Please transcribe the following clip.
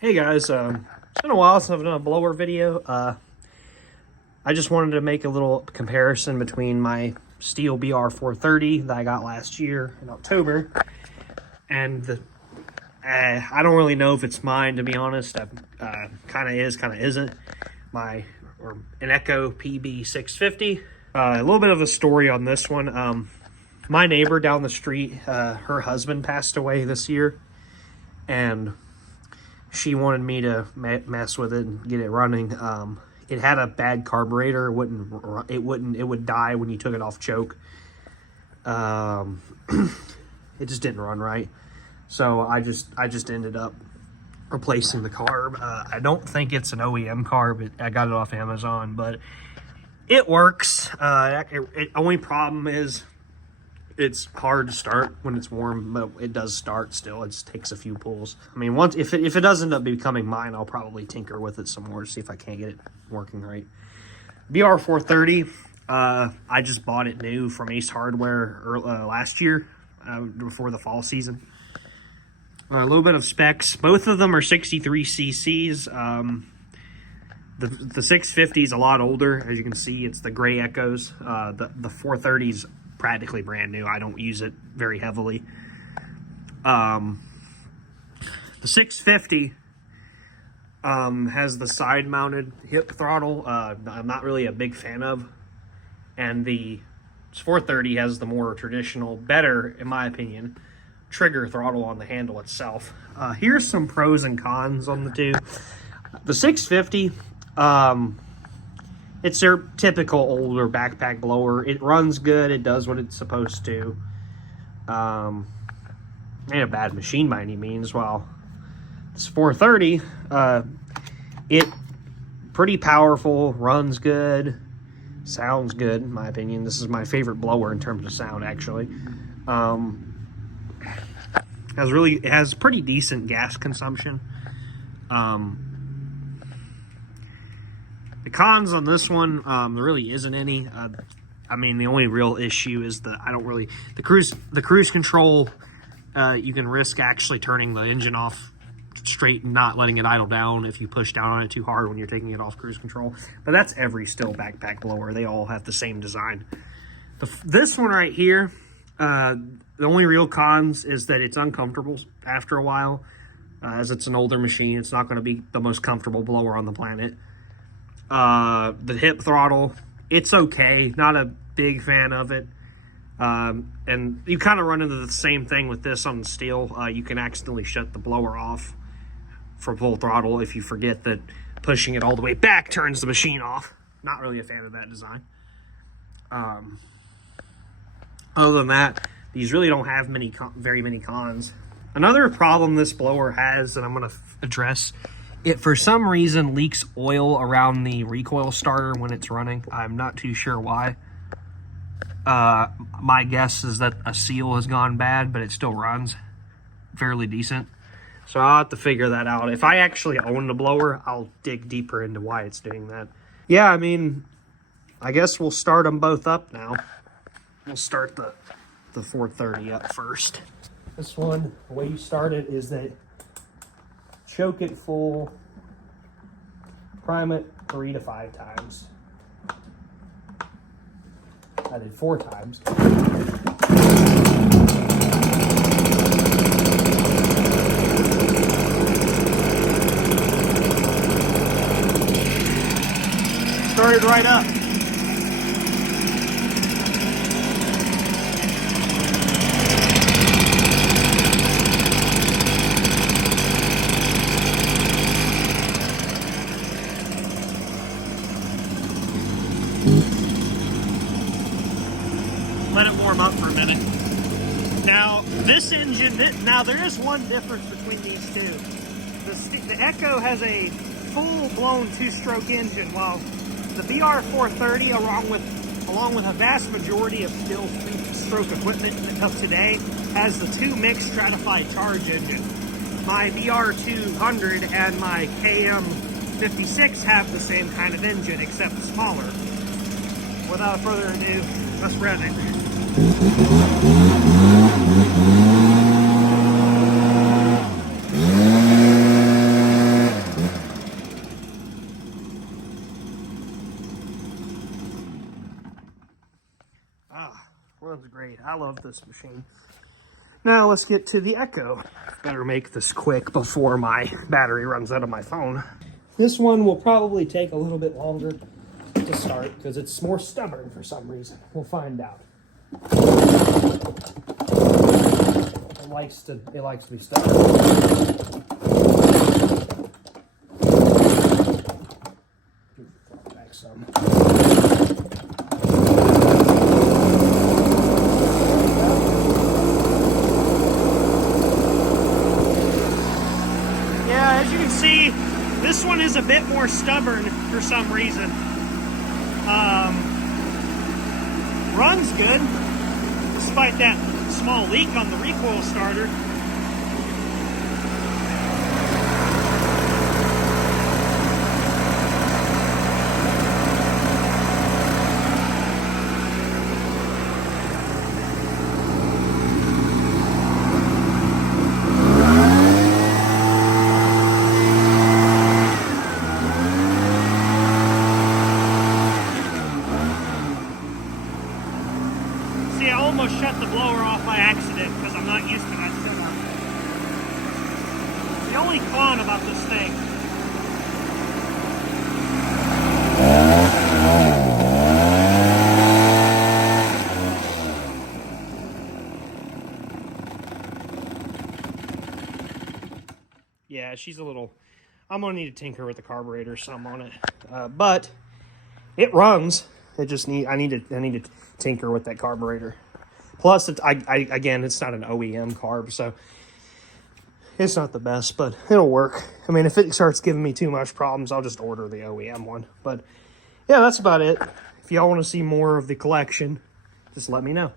Hey guys, it's been a while since I've done a blower video. I just wanted to make a little comparison between my Stihl BR430 that I got last year in October and the I don't really know if it's mine, to be honest. Kind of is, kind of isn't. An Echo PB650. A little bit of a story on this one. My neighbor down the street, her husband passed away this year, and she wanted me to mess with it and get it running. It had a bad carburetor. It would die when you took it off choke. It just didn't run right. So I just ended up replacing the carb. I don't think it's an OEM carb. I got it off Amazon, but it works. Only problem is it's hard to start when it's warm, but it does start still. It just takes a few pulls. I mean, if it does end up becoming mine, I'll probably tinker with it some more to see if I can't get it working right. BR430, I just bought it new from Ace Hardware last year, before the fall season. A little bit of specs. Both of them are 63 cc's. The 650 is a lot older. As you can see, it's the gray Echoes. The 430 is practically brand new. I don't use it very heavily. The 650 has the side-mounted hip throttle. I'm not really a big fan of. And the 430 has the more traditional, better, in my opinion, trigger throttle on the handle itself. Here's some pros and cons on the two. The 650, it's their typical older backpack blower. It runs good. It does what it's supposed to. Ain't a bad machine by any means. While this 430, it pretty powerful, runs good, sounds good in my opinion. This is my favorite blower in terms of sound, actually. It has pretty decent gas consumption. The cons on this one, there really isn't any. I mean, the only real issue is the cruise control. You can risk actually turning the engine off straight and not letting it idle down if you push down on it too hard when you're taking it off cruise control. But that's every Stihl backpack blower. They all have the same design. This one right here, the only real cons is that it's uncomfortable after a while. As it's an older machine, it's not going to be the most comfortable blower on the planet. The hip throttle, it's okay. Not a big fan of it. And you kind of run into the same thing with this on the Stihl. You can accidentally shut the blower off for full throttle if you forget that pushing it all the way back turns the machine off. Not really a fan of that design. Other than that, these really don't have very many cons. Another problem this blower has, and I'm going to address, it for some reason leaks oil around the recoil starter when it's running. I'm not too sure why. My guess is that a seal has gone bad, but it still runs fairly decent. So I'll have to figure that out. If I actually own the blower, I'll dig deeper into why it's doing that. Yeah, I mean, I guess we'll start them both up now. We'll start the 430 up first. This one, the way you start it is that choke it full, prime it 3 to 5 times. I did 4 times. Started right up. Let it warm up for a minute. Now, this engine, now there is one difference between these two. The Echo has a full-blown 2-stroke engine, while the BR430, along with a vast majority of Stihl's 2-stroke equipment of today, has the 2-mix stratified charge engine. My BR200 and my KM56 have the same kind of engine, except smaller. Without further ado, let's rev it. I love this machine. Now let's get to the Echo. Better make this quick before my battery runs out of my phone. This one will probably take a little bit longer to start because it's more stubborn for some reason. We'll find out. It likes to be stubborn. Back some. Yeah, as you can see, this one is a bit more stubborn for some reason. Runs good, despite that small leak on the recoil starter. See, I almost shut the blower off by accident because I'm not used to that setup. The only con about this thing yeah, she's a little, I'm gonna need to tinker with the carburetor some on it, but it runs. It just I need to tinker with that carburetor. Plus, again, it's not an OEM carb, so it's not the best, but it'll work. I mean, if it starts giving me too much problems, I'll just order the OEM one. But yeah, that's about it. If y'all want to see more of the collection, just let me know.